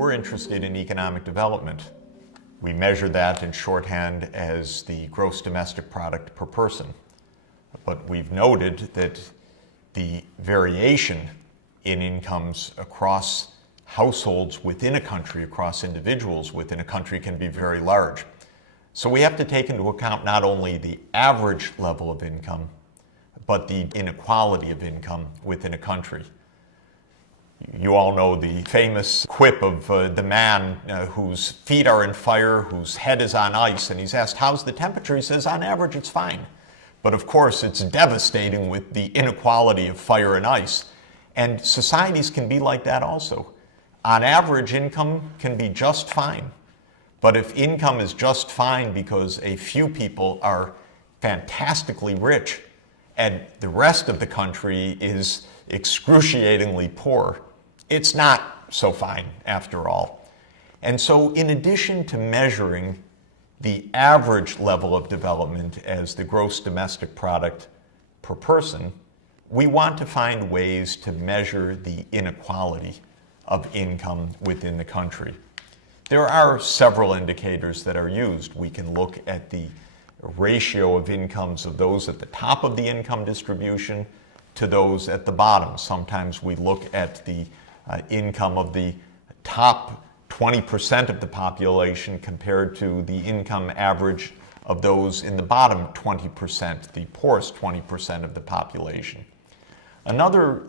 We're interested in economic development. We measure that in shorthand as the gross domestic product per person. But we've noted that the variation in incomes across households within a country, across individuals within a country, can be very large. So we have to take into account not only the average level of income, but the inequality of income within a country. You all know the famous quip of the man whose feet are in fire, whose head is on ice, and he's asked, "How's the temperature?" He says, "On average, it's fine." But of course, it's devastating with the inequality of fire and ice. And societies can be like that also. On average, income can be just fine. But if income is just fine because a few people are fantastically rich and the rest of the country is excruciatingly poor, it's not so fine after all. And so in addition to measuring the average level of development as the gross domestic product per person, we want to find ways to measure the inequality of income within the country. There are several indicators that are used. We can look at the ratio of incomes of those at the top of the income distribution to those at the bottom. Sometimes we look at the income of the top 20% of the population compared to the income average of those in the bottom 20%, the poorest 20% of the population. Another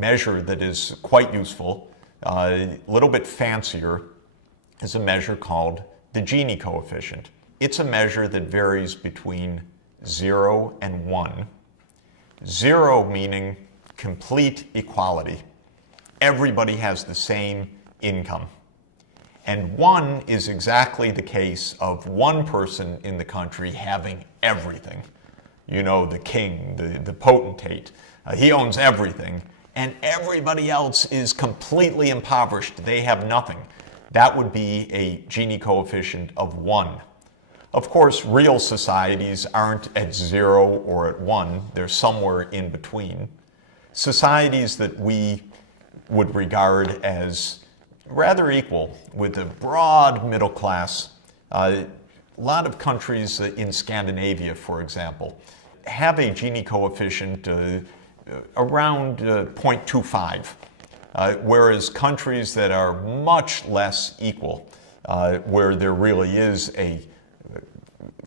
measure that is quite useful, a little bit fancier, is a measure called the Gini coefficient. It's a measure that varies between 0 and 1. 0 meaning complete equality. Everybody has the same income. And 1 is exactly the case of one person in the country having everything. You know, the king, the potentate. He owns everything. And everybody else is completely impoverished. They have nothing. That would be a Gini coefficient of 1. Of course, real societies aren't at 0 or at 1. They're somewhere in between. Societies that we would regard as rather equal, with a broad middle class. A lot of countries in Scandinavia, for example, have a Gini coefficient around 0.25, whereas countries that are much less equal, where there really is a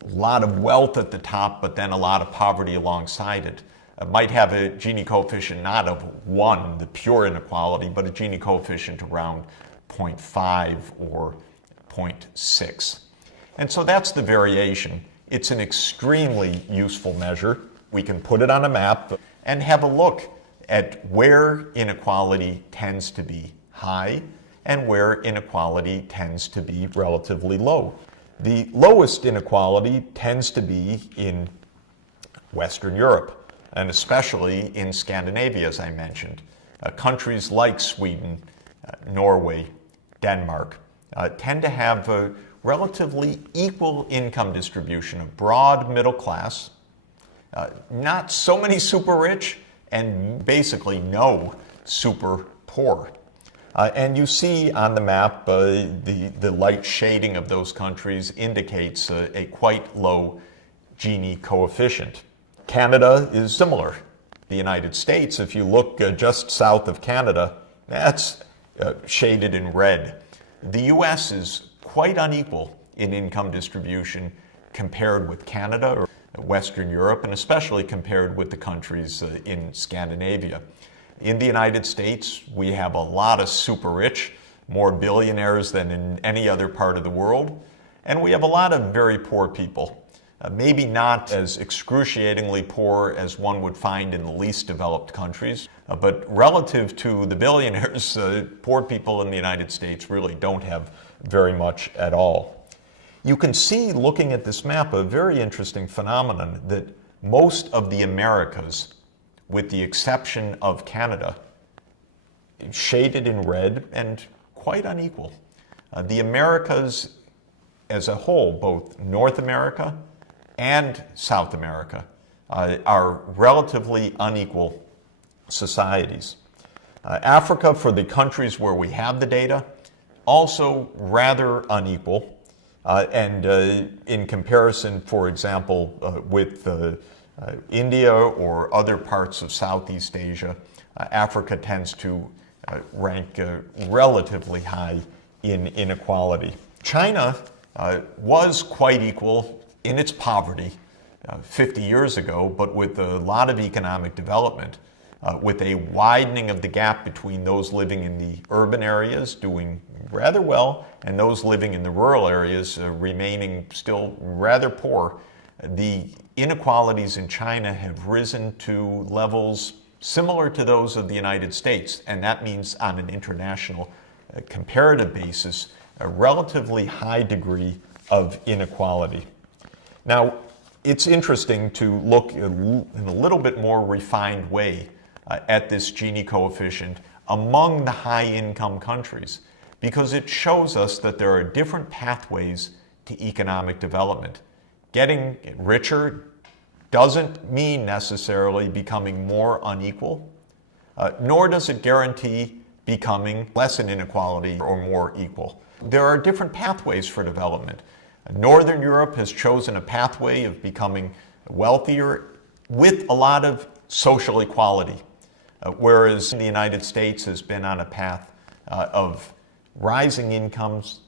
lot of wealth at the top, but then a lot of poverty alongside it, might have a Gini coefficient not of 1, the pure inequality, but a Gini coefficient around 0.5 or 0.6. And so that's the variation. It's an extremely useful measure. We can put it on a map and have a look at where inequality tends to be high and where inequality tends to be relatively low. The lowest inequality tends to be in Western Europe, and especially in Scandinavia, as I mentioned. Countries like Sweden, Norway, Denmark tend to have a relatively equal income distribution, a broad middle class, not so many super rich, and basically no super poor. And you see on the map the light shading of those countries indicates a quite low Gini coefficient. Canada is similar. The United States, if you look just south of Canada, that's shaded in red. The US is quite unequal in income distribution compared with Canada or Western Europe, and especially compared with the countries in Scandinavia. In the United States, we have a lot of super rich, more billionaires than in any other part of the world, and we have a lot of very poor people. Maybe not as excruciatingly poor as one would find in the least developed countries, but relative to the billionaires, poor people in the United States really don't have very much at all. You can see, looking at this map, a very interesting phenomenon that most of the Americas, with the exception of Canada, shaded in red and quite unequal. The Americas as a whole, both North America and South America, are relatively unequal societies. Africa, for the countries where we have the data, also rather unequal. And in comparison, for example, with India or other parts of Southeast Asia, Africa tends to rank relatively high in inequality. China was quite equal in its poverty 50 years ago, but with a lot of economic development, with a widening of the gap between those living in the urban areas doing rather well and those living in the rural areas remaining still rather poor. The inequalities in China have risen to levels similar to those of the United States, and that means on an international comparative basis, a relatively high degree of inequality. Now, it's interesting to look in a little bit more refined way at this Gini coefficient among the high-income countries, because it shows us that there are different pathways to economic development. Getting richer doesn't mean necessarily becoming more unequal, nor does it guarantee becoming less in inequality or more equal. There are different pathways for development. Northern Europe has chosen a pathway of becoming wealthier with a lot of social equality, whereas the United States has been on a path of rising incomes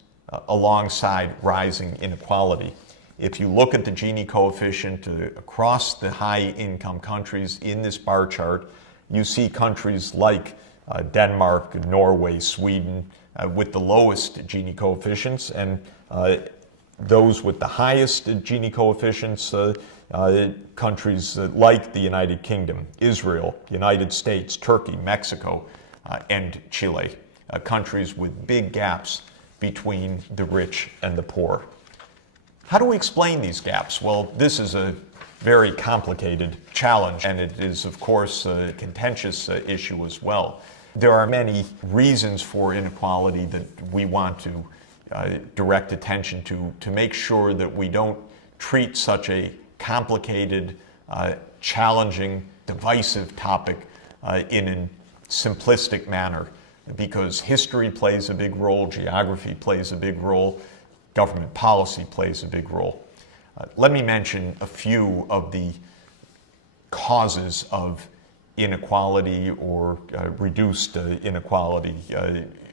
alongside rising inequality. If you look at the Gini coefficient across the high-income countries in this bar chart, you see countries like Denmark, Norway, Sweden with the lowest Gini coefficients, and those with the highest Gini coefficients, countries like the United Kingdom, Israel, United States, Turkey, Mexico, and Chile, countries with big gaps between the rich and the poor. How do we explain these gaps? Well, this is a very complicated challenge, and it is, of course, a contentious issue as well. There are many reasons for inequality that we want to direct attention to make sure that we don't treat such a complicated, challenging, divisive topic in a simplistic manner, because history plays a big role, geography plays a big role, government policy plays a big role. Let me mention a few of the causes of inequality or reduced inequality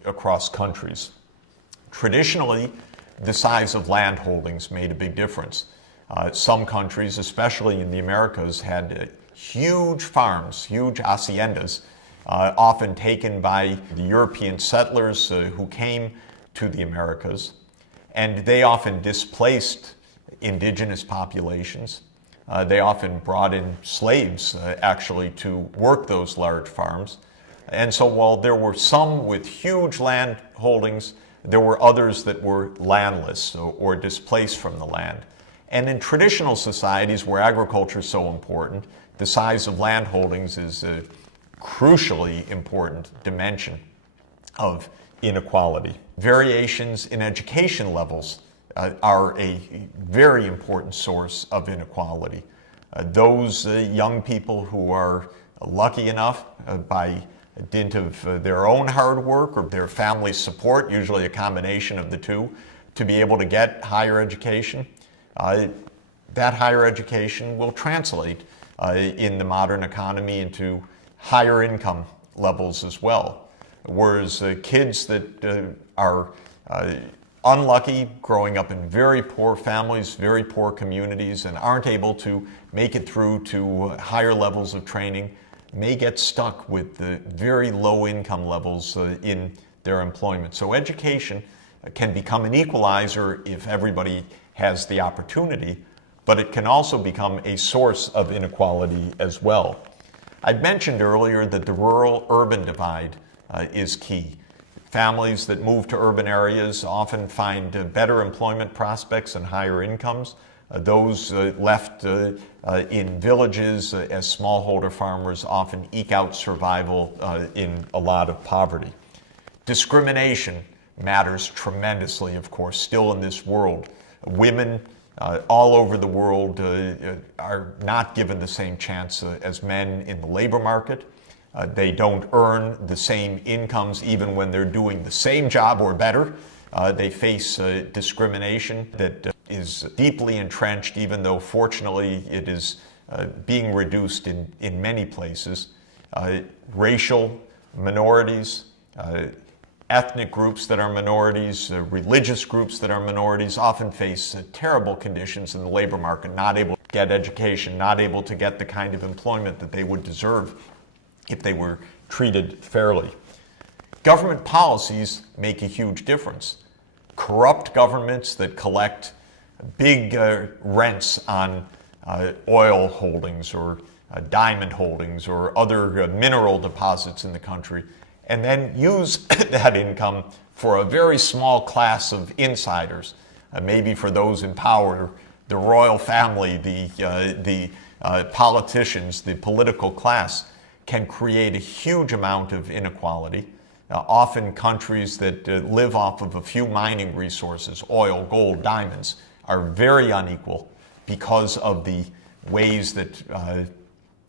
across countries. Traditionally, the size of land holdings made a big difference. Some countries, especially in the Americas, had huge farms, huge haciendas, often taken by the European settlers who came to the Americas, and they often displaced indigenous populations. They often brought in slaves, actually, to work those large farms. And so while there were some with huge land holdings, there were others that were landless or displaced from the land. And in traditional societies where agriculture is so important, the size of land holdings is a crucially important dimension of inequality. Variations in education levels are a very important source of inequality. Those young people who are lucky enough by dint of their own hard work or their family's support, usually a combination of the two, to be able to get higher education, that higher education will translate in the modern economy into higher income levels as well. Whereas kids that are unlucky, growing up in very poor families, very poor communities, and aren't able to make it through to higher levels of training, may get stuck with the very low income levels in their employment. So education can become an equalizer if everybody has the opportunity, but it can also become a source of inequality as well. I mentioned earlier that the rural-urban divide is key. Families that move to urban areas often find better employment prospects and higher incomes. Those left in villages as smallholder farmers often eke out survival in a lot of poverty. Discrimination matters tremendously, of course, still in this world. Women all over the world are not given the same chance as men in the labor market. They don't earn the same incomes even when they're doing the same job or better. They face discrimination that is deeply entrenched, even though fortunately it is being reduced in many places. Racial minorities, ethnic groups that are minorities, religious groups that are minorities often face terrible conditions in the labor market, not able to get education, not able to get the kind of employment that they would deserve if they were treated fairly. Government policies make a huge difference. Corrupt governments that collect big rents on oil holdings or diamond holdings or other mineral deposits in the country, and then use that income for a very small class of insiders, maybe for those in power, the royal family, the politicians, the political class, can create a huge amount of inequality. Often countries that live off of a few mining resources, oil, gold, diamonds, are very unequal because of the ways that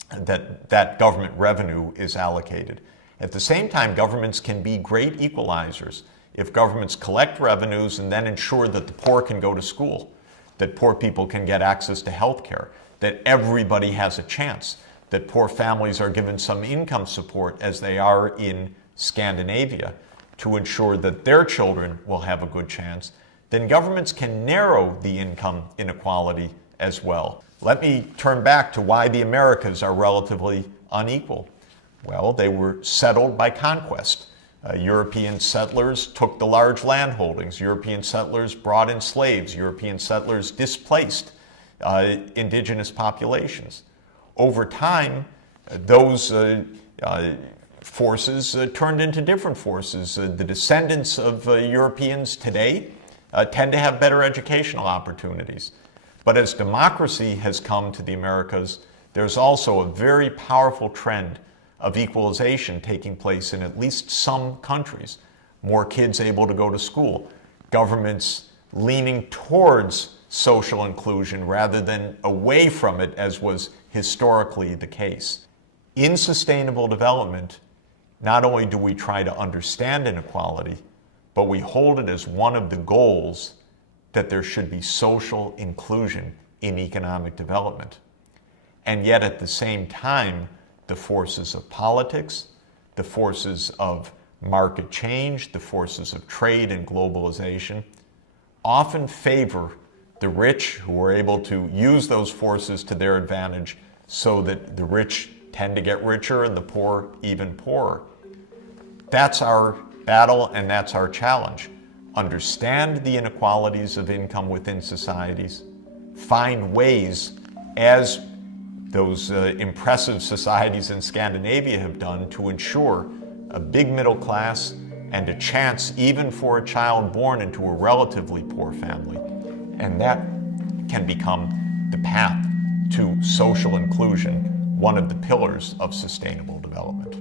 that government revenue is allocated. At the same time, governments can be great equalizers. If governments collect revenues and then ensure that the poor can go to school, that poor people can get access to health care, that everybody has a chance, that poor families are given some income support as they are in Scandinavia to ensure that their children will have a good chance, then governments can narrow the income inequality as well. Let me turn back to why the Americas are relatively unequal. Well, they were settled by conquest. European settlers took the large land holdings. European settlers brought in slaves. European settlers displaced indigenous populations. Over time, those forces turned into different forces. The descendants of Europeans today tend to have better educational opportunities. But as democracy has come to the Americas, there's also a very powerful trend of equalization taking place in at least some countries. More kids able to go to school, governments leaning towards social inclusion rather than away from it, as was historically the case. In sustainable development, not only do we try to understand inequality, but we hold it as one of the goals that there should be social inclusion in economic development. And yet at the same time, the forces of politics, the forces of market change, the forces of trade and globalization often favor the rich, who are able to use those forces to their advantage so that the rich tend to get richer and the poor even poorer. That's our battle and that's our challenge. Understand the inequalities of income within societies, find ways, as those impressive societies in Scandinavia have done, to ensure a big middle class and a chance even for a child born into a relatively poor family. And that can become the path to social inclusion, one of the pillars of sustainable development.